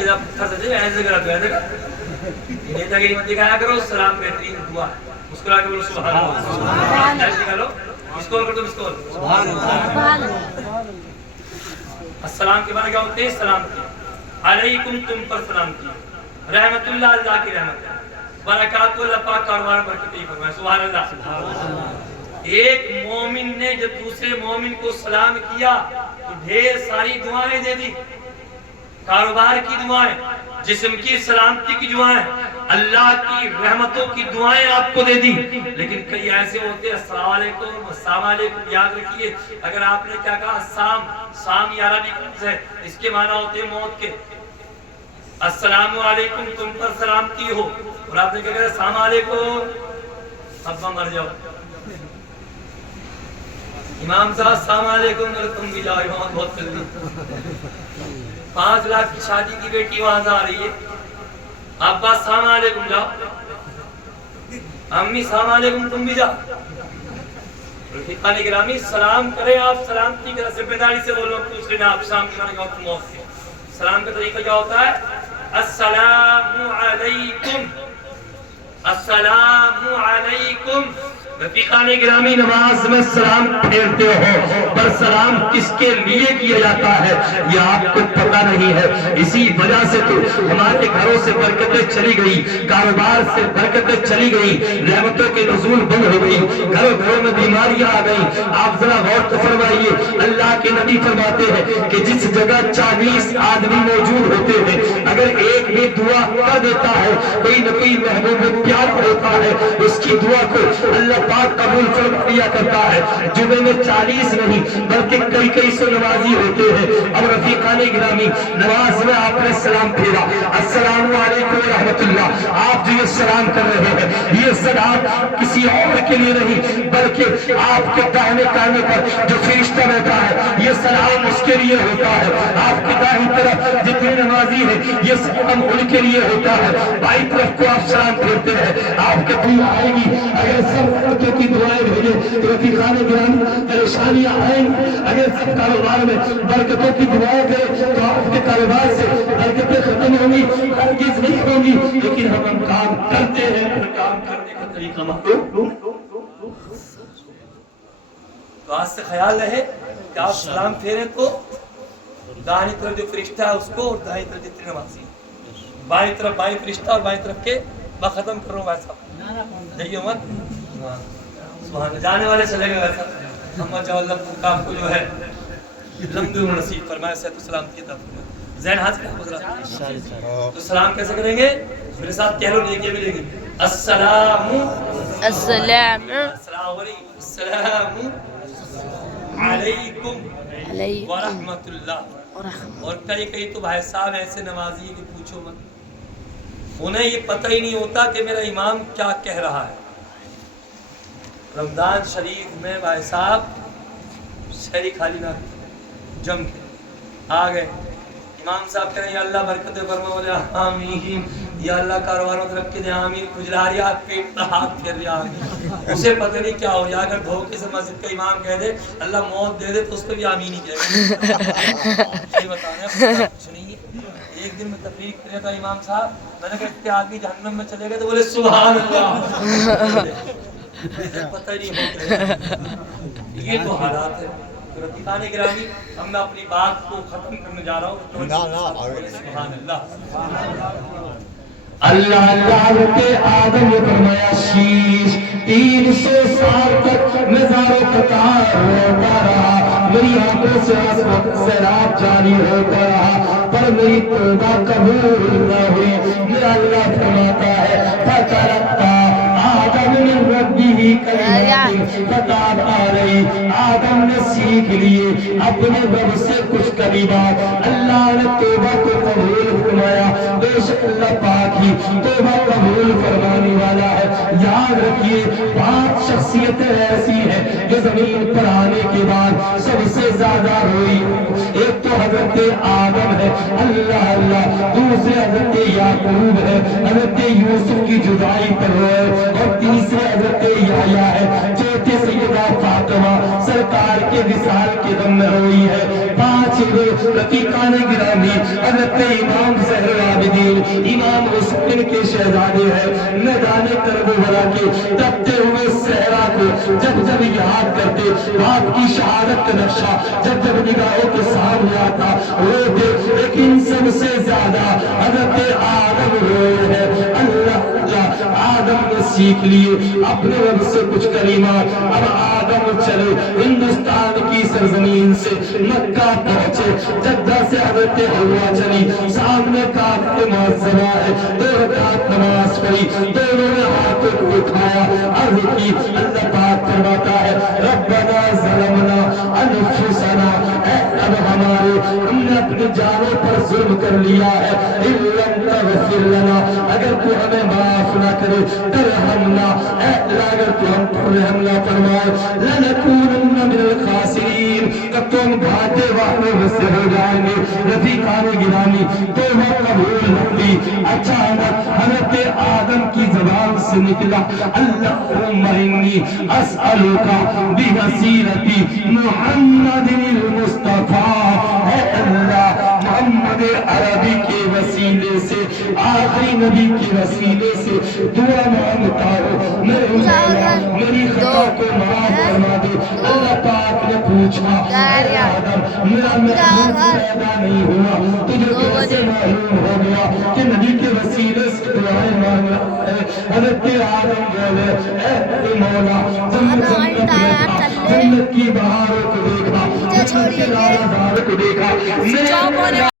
جب پھنس جائے ایسے کرا تو ایسے کر نیتا گیری مت دکھایا کرو. سلام بہترین دعا ہے. مسکرا کے بولو سبحان اللہ. ایسے نکالو مسکول کر دو مسکول سبحان اللہ. السلام کے بعد کیا ہوتے ہیں؟ سلام کی علیکم تم پر سلام کی رحمت اللہ اللہ کی رحمت برکات اللہ پاک کاروبار برکتی فرمائے. سبحان اللہ. ایک مومن نے جب دوسرے مومن کو سلام کیا تو ڈھیر ساری دعائیں دے دی. کاروبار کی دعائیں, جسم کی سلامتی کی دعائیں, اللہ کی رحمتوں کی دعائیں آپ کو دے دی. لیکن کئی ایسے ہوتے ہیں السلام علیکم السلام علیکم. یاد رکھیے اگر آپ نے کیا کہا سام یہ عربی لفظ ہے, اس کے معنی ہوتے ہیں موت کے. السلام علیکم تم پر سلامتی ہو, اور آپ نے کیا کہا السلام علیکم ابا مر جاؤ. امام صاحب السلام علیکم تم بھی جاؤ امام بہت جلدی. 5 لاکھ کی شادی کی بیٹی وہاں سے آ رہی ہے, ابا السلام علیکم جاؤ, امی السلام علیکم تم بھی جاؤ. رفیقان گرامی سلام کریں آپ سلامتی کا ذمہ داری سے بولو. پوچھ لینا آپ سلام کرنے کا حکم ہوتا ہے. سلام کا طریقہ کیا ہوتا ہے؟ السلام علیکم السلام علیکم. رفیقان گرامی نماز میں سلام پھیرتے ہو, پر سلام کس کے لیے کیا جاتا ہے یہ آپ کو پتہ نہیں ہے. اسی وجہ سے تو ہمارے گھروں سے برکتیں چلی گئی, کاروبار سے برکتیں چلی گئی, رحمتوں کے نزول بند ہو گئی, گھروں گھروں میں بیماریاں آ گئی. آپ ذرا غور تو فرمائیے, اللہ کے نبی فرماتے ہیں کہ جس جگہ 40 آدمی موجود ہوتے ہیں, اگر ایک بھی دعا کر دیتا ہے, کوئی نہ کوئی محبوب پیار ہوتا ہے, اس کی دعا کو اللہ پاک قبول فرما لیا کرتا ہے. جمعے میں 40 نہیں بلکہ کئی سو نمازی ہوتے ہیں. اب رفیقان گرامی نماز میں آپ نے سلام پھیرا السلام علیکم ورحمۃ اللہ. آپ جو یہ سلام کر رہے ہیں یہ سلام کسی اور کے لیے نہیں بلکہ آپ کے داہنے کانے پر جو فرشتہ رہتا ہے یہ سلام اس کے لیے ہوتا ہے. آپ کے دائیں طرف جتنے نمازی ہیں یہ سلام ان کے لیے ہوتا ہے. بائیں طرف کو آپ سلام پھیرتے ہیں, آپ کے دل آئے گی. اگر سب برکتوں کی دعائیں بھیجیں تو رفیقان گرامی پریشانیاں آئیں گی. اگر سب کاروبار میں برکتوں کی دعائیں کریں تو آپ کے کاروبار سے برکتیں ختم ہوں گی, ہرگز نہیں ہوں گی. لیکن ہم کام کرتے ہیں, کام کرنے کا طریقہ معلوم. تو آج سے خیال رہے کہ آپ سلام پھیریں تو دائیں طرف جو فرشتہ ہے اس کو, اور دائیں طرف جتنے نمازی, بائیں طرف بائیں فرشتہ اور بائیں طرف کے. میں ختم کر رہا ہوں ویسا جائیے مت سبحان جانے والے چلے گئے ویسا. ہم چاہو اللہ آپ کو جو ہے لمبی عمر نصیب فرمائے, صحت و سلامتی عطا فرمائے. ذہن حاضر ہے تو سلام کیسے کریں گے؟ میرے ساتھ کہہ لو نیکی ملے گی. السلام السلام السلام علیکم ورحمۃ اللہ. اور کئی تو بھائی صاحب ایسے نمازی کہ پوچھو مت, انہیں یہ پتہ ہی نہیں ہوتا کہ میرا امام کیا کہہ رہا ہے. رمضان شریف میں بھائی صاحب شہری خالی نہ جم کے آ گئے, امام صاحب کہہ رہے ہیں یا اللہ برکت فرما, بولے آمین. یا اللہ کاروباروں طرف کے دے آمین. کھجلا رہی آپ پیٹ پر ہاتھ پھیر رہا, اسے پتہ نہیں کیا ہو. یا اگر دھوکے سے مسجد کا امام کہہ دے اللہ موت دے دے تو اس پہ بھی آمین ہی کہے گا. یہ بتانا سنیے, ایک دن میں تقریر کر رہا تھا امام صاحب, میں نے کہا اتنے آدمی جہنم میں چلے گئے تو بولے سبحان اللہ. پتہ نہیں ہوتا, یہ تو حالات ہے. رفیقان گرامی اب میں اپنی بات کو ختم کرنے جا رہا ہوں. سبحان اللہ. اللہ اللہ کے آدم نے فرمایا شیش 300 سال تک نظاروں قطار ہوتا رہا, میری آنکھوں سے سیلاب جاری ہوتا رہا, پر میری توبہ قبول نہ ہوئی. میرا اللہ فرماتا ہے فترقا آدم من ربہ کلمات فتاب علیہ. آدم نے سیکھ لیے اپنے رب سے کچھ کلمات, اللہ نے توبہ کو قبول فرمایا. بے شک اللہ پاک ہی توبہ قبول فرمانے والا ہے. یاد رکھیے 5 شخصیتیں ایسی ہیں جو زمین پر آنے کے بعد سب سے زیادہ روئی. ایک تو حضرت آدم ہے, اللہ اللہ. دوسرے حضرت یعقوب ہے, حضرت یوسف کی جدائی پر روئے. اور تیسرے حضرت یحییٰ ہے, چوتھے سیدہ فاطمہ سرکار کے وصال کے غم میں روئی ہے. 5 ہوئے رفیقان گرامی حضرت امام زہر العابدین امام حسین کے شہزادے ہیں میدان کربلا کے تپتے ہوئے صحرا کو جب جب یاد کرتے آپ کی شہادت کا نقشہ جب جب نگاہوں کے سامنے آتا روتے لیکن سب سے زیادہ حضرت آدم روئے ہیں اللہ آدم نے سیکھ لیے اپنے رب سے کچھ کلمات اب آدم چلے ہندوستان کی سرزمین سے مکہ پہنچے جدہ سے حضرت حوا چلی سامنے کعبہ معظمہ ہے 2 رکعت نماز پڑھی دونوں نے ہاتھوں کو اٹھایا عرض کی اللہ پاک فرماتا ہے ربنا ظلمنا انفسنا اے اب ہم نے اپنی جانوں پر ظلم کر لیا ہے اِلَّمْ تَغْفِرْ لَنَا اگر تو ہمیں معاف نہ کرے ترحمنا اے اللہ اگر تو ہم پر رحم نہ فرمائے لَنَكُونَنَّ مِنَ الْخَاسِرِينَ تب تو ہم گھاٹے والوں میں سے ہو جائیں گے رفیقان گرامی توبہ قبول ہوگی اچانک حضرت آدم کی زبان سے نکلا اللہم انی اسألوکا بوسیلتی محمد المصطفیٰ اے اللہ محمد عربی کے وسیلے سے آخری نبی کے وسیلے سے دعا مانگتا ہوں میری خطا کو معاف فرما دے اللہ پاک نے پوچھا اے آدم میرا محبوب پیدا نہیں ہوا تجھے کیسے معلوم ہو گیا کہ نبی کے وسیلے سے دعائیں مانگ رہا ہے حضرت آدم بولے اے مولا جنت کی بہاروں کو دیکھا جنت کے نارا دار کو دیکھا